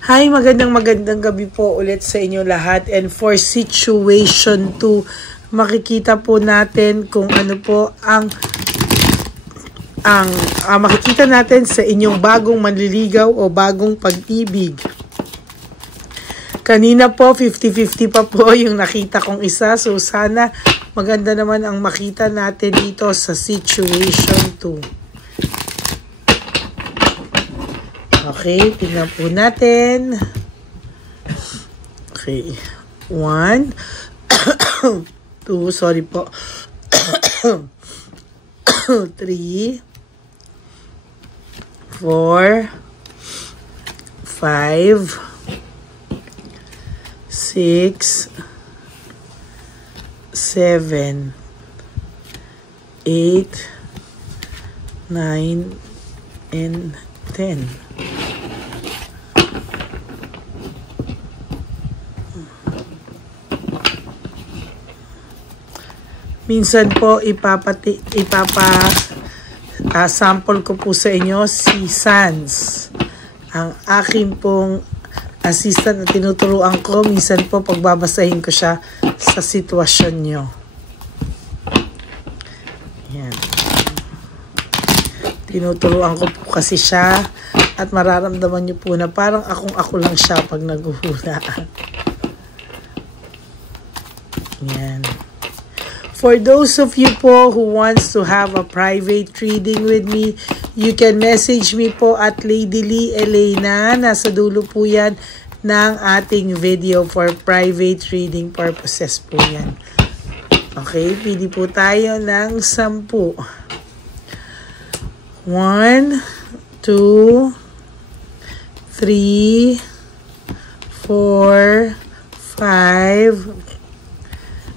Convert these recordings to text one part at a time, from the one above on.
Hi, magandang gabi po ulit sa inyo lahat. And for situation 2, makikita po natin kung ano po ang makikita natin sa inyong bagong manliligaw o bagong pag-ibig. Kanina po, 50-50 pa po yung nakita kong isa. So, sana maganda naman ang makita natin dito sa situation 2. Okay, tingnan po natin. Okay. 1, 2, sorry po. 3, 4, 5, 6, 7, 8, 9, and 10. Minsan po sample ko po sa inyo si Sans, ang aking pong assistant na tinuturuan ko. Minsan po pagbabasahin ko siya sa sitwasyon nyo. Yan. Tinuturuan ko po kasi siya at mararamdaman nyo po na parang ako lang siya pag naghuhulaan. Yan. For those of you po who wants to have a private reading with me, you can message me po at Lady Lee Elena. Nasa dulo po yan ng ating video for private reading purposes po yan. Okay, pili po tayo ng 10. 1, 2, 3, 4, 5,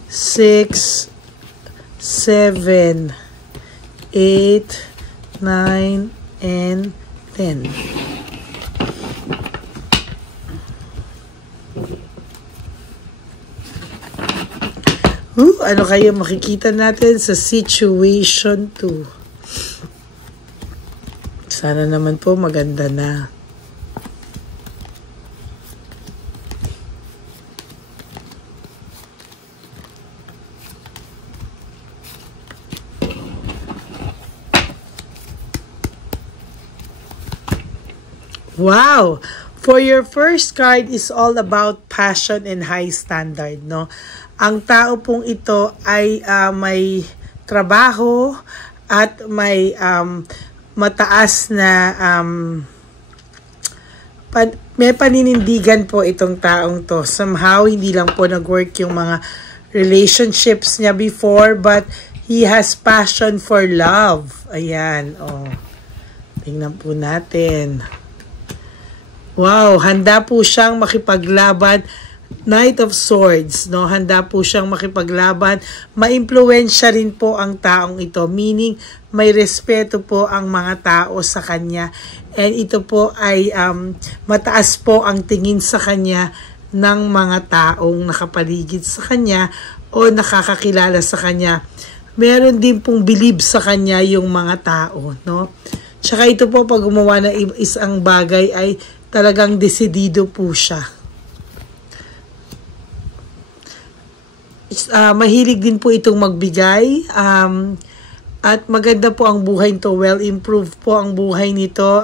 6, 7, 8, 9, and 10. Ano kayo makikita natin sa situation 2? Sana naman po maganda na. Wow! For your first card is all about passion and high standard, no? Ang tao pong ito ay may trabaho at may mataas na may paninindigan po itong taong to. Somehow, hindi lang po nag-work yung mga relationships niya before, but he has passion for love. Ayan, oh. Tingnan po natin. Wow, handa po siyang makipaglaban. Knight of Swords, no? Handa po siyang makipaglaban. Maimpluwensya rin po ang taong ito, meaning may respeto po ang mga tao sa kanya. And ito po ay mataas po ang tingin sa kanya ng mga taong nakapaligid sa kanya o nakakakilala sa kanya. Meron din pong believe sa kanya yung mga tao, no? Tsaka ito po, pag gumawa ng isang bagay ay talagang desidido po siya. Mahilig din po itong magbigay. At maganda po ang buhay nito. Well improved po ang buhay nito.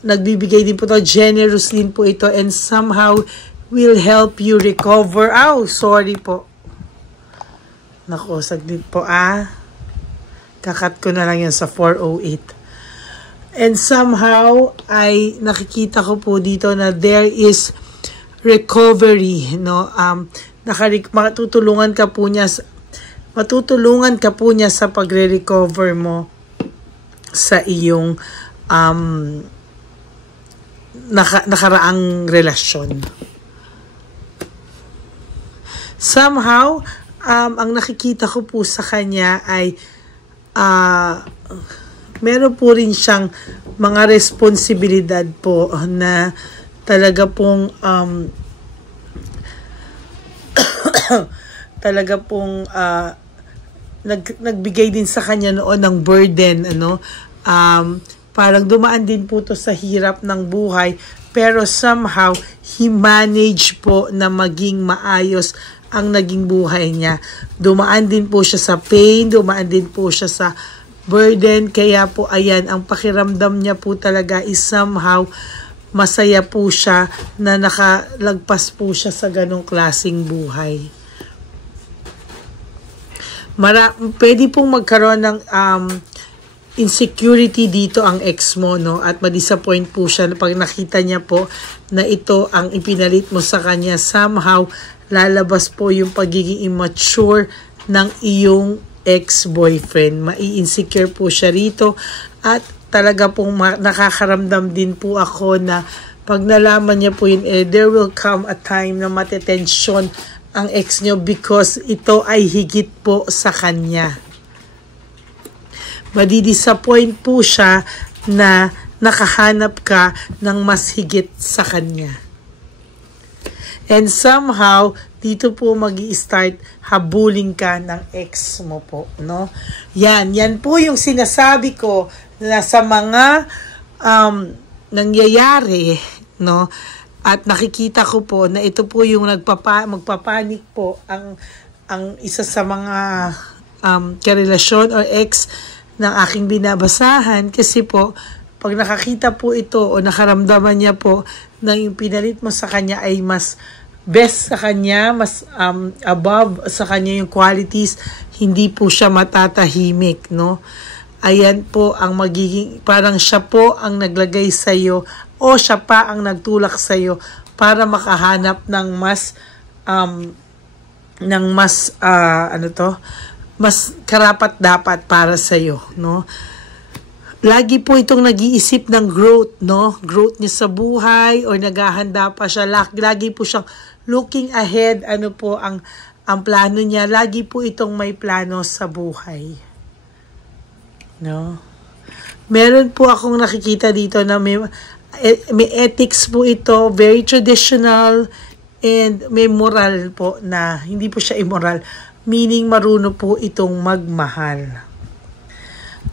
Nagbibigay din po ito. Generous din po ito. And somehow will help you recover. Sorry po. Naku, saglit po Kakat ko na lang yan sa 408. And somehow, ay nakikita ko po dito na there is recovery, no? Matutulungan ka po niya sa pagre-recover mo sa iyong nakaraang relasyon. Somehow, ang nakikita ko po sa kanya ay meron po rin siyang mga responsibilidad po na talaga pong nagbigay din sa kanya noon ng burden, ano, parang dumaan din po to sa hirap ng buhay, pero somehow, he managed po na maging maayos ang naging buhay niya. Dumaan din po siya sa pain, dumaan din po siya sa burden, kaya po ayan, ang pakiramdam niya po talaga is somehow masaya po siya na nakalagpas po siya sa ganong klaseng buhay. Pwede pong magkaroon ng insecurity dito ang ex mo, no? At ma-disappoint po siya pag nakita niya po na ito ang ipinalit mo sa kanya. Somehow, lalabas po yung pagiging immature ng iyong ex-boyfriend. Mai-insecure po siya rito at talaga pong nakakaramdam din po ako na pag nalaman niya po yun, there will come a time na matetensyon ang ex niyo because ito ay higit po sa kanya. Madi-disappoint po siya na nakahanap ka ng mas higit sa kanya. And somehow, dito po magi-start habulin ka ng ex mo po, no? Yan po yung sinasabi ko na sa mga nangyayari, no? At nakikita ko po na ito po yung magpapanik po ang isa sa mga karelasyon or ex ng aking binabasahan kasi po pag nakakita po ito o nakaramdaman niya po na yung pinalit mo sa kanya ay mas best sa kanya, mas above sa kanya yung qualities, hindi po siya matatahimik, no? Ayan po ang magiging, parang siya po ang naglagay sa'yo o siya pa ang nagtulak sa'yo para makahanap ng mas mas karapat-dapat para sa'yo, no? Lagi po itong nag-iisip ng growth, no? Growth niya sa buhay or naghahanda pa siya. Lagi po siyang looking ahead. Ano po ang plano niya? Lagi po itong may plano sa buhay. No? Meron po akong nakikita dito na may ethics po ito. Very traditional and may moral po na hindi po siya immoral. Meaning marunong po itong magmahal.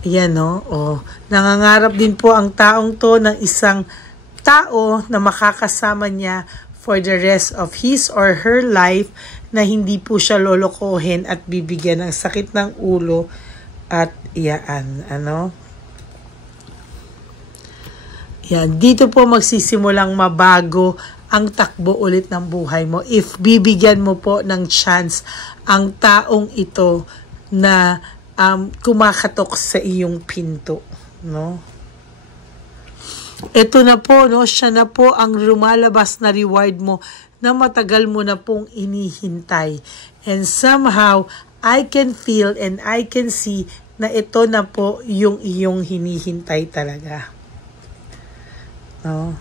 Ayan, no? Nangangarap din po ang taong to ng isang tao na makakasama niya for the rest of his or her life na hindi po siya lolokohin at bibigyan ng sakit ng ulo at iyaan. Ano? Yan. Dito po magsisimulang mabago ang takbo ulit ng buhay mo if bibigyan mo po ng chance ang taong ito na kumakatok sa iyong pinto, no? Ito na po, no? Siya na po ang lumalabas na reward mo na matagal mo na pong inihintay. And somehow, I can feel and I can see na ito na po yung iyong hinihintay talaga. No?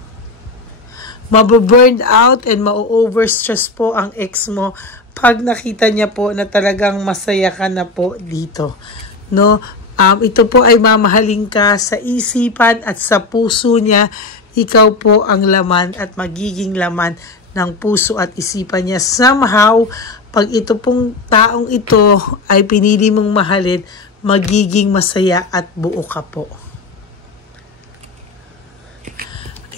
Mababurn out and ma-overstress po ang ex mo pag nakita niya po na talagang masaya ka na po dito, no? Ito po ay mamahalin ka sa isipan at sa puso niya. Ikaw po ang laman at magiging laman ng puso at isipan niya. Somehow, pag ito pong taong ito ay pinili mong mahalin, magiging masaya at buo ka po.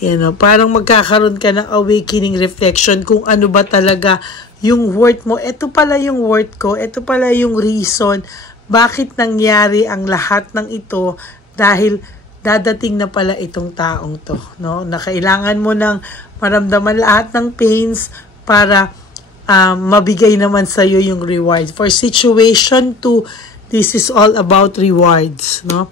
Ayan, parang magkakaroon ka ng awakening reflection kung ano ba talaga yung worth mo. Ito pala yung worth ko. Ito pala yung reason bakit nangyari ang lahat ng ito dahil dadating na pala itong taong to, no? Na kailangan mo nang maramdaman lahat ng pains para mabigay naman sa iyo yung reward. For situation 2, this is all about rewards, no?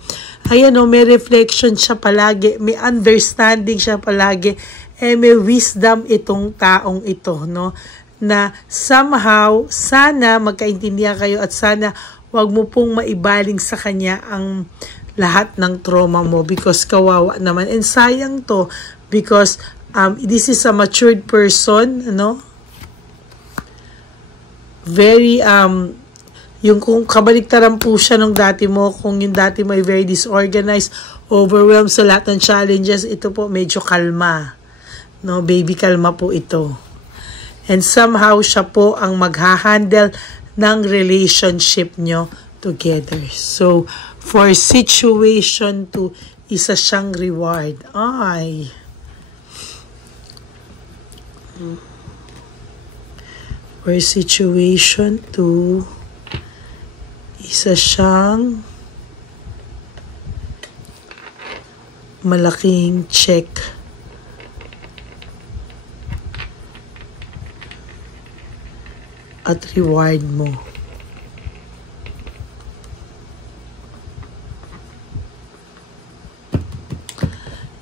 Ayan, no, may reflection siya palagi, may understanding siya palagi, may wisdom itong taong ito, no? Na somehow, sana magkaintindihan kayo at sana wag mo pong maibaling sa kanya ang lahat ng trauma mo because kawawa naman. And sayang to because this is a matured person, no? Very, yung kung kabaliktaran po siya nung dati mo, kung yung dati mo ay very disorganized, overwhelmed sa lahat ng challenges, ito po medyo kalma. No, baby, kalma po ito. And somehow, siya po ang maghahandle ng relationship nyo together. So, for situation 2, isa siyang reward. Ay. For situation 2, isa siyang malaking check. At reward mo.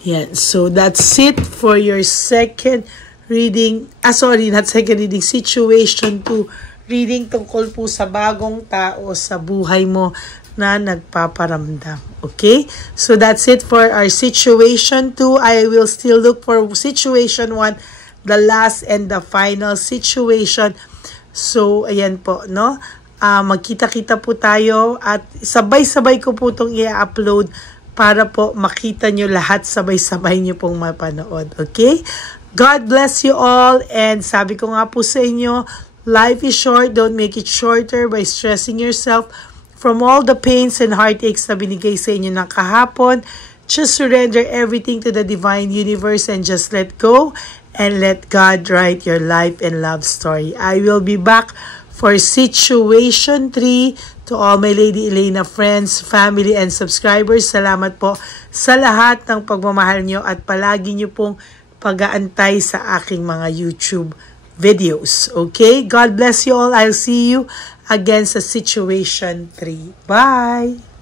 Yan. So, that's it for your second reading. Sorry, not second reading. Situation 2. Reading tungkol po sa bagong tao sa buhay mo na nagpaparamdam. Okay? So, that's it for our situation 2. I will still look for situation 1, the last and the final situation. So, ayan po, no? Magkita-kita po tayo at sabay-sabay ko po itong i-upload para po makita nyo lahat, sabay-sabay nyo pong mapanood. Okay? God bless you all, and sabi ko nga po sa inyo, life is short, don't make it shorter by stressing yourself from all the pains and heartaches na binigay sa inyo ng kahapon. Just surrender everything to the divine universe and just let go and let God write your life and love story. I will be back for situation 3. To all my Lady Elena friends, family, and subscribers, salamat po sa lahat ng pagmamahal nyo at palagi nyo pong pag-aantay sa aking mga YouTube videos. Okay? God bless you all. I'll see you again sa situation 3. Bye!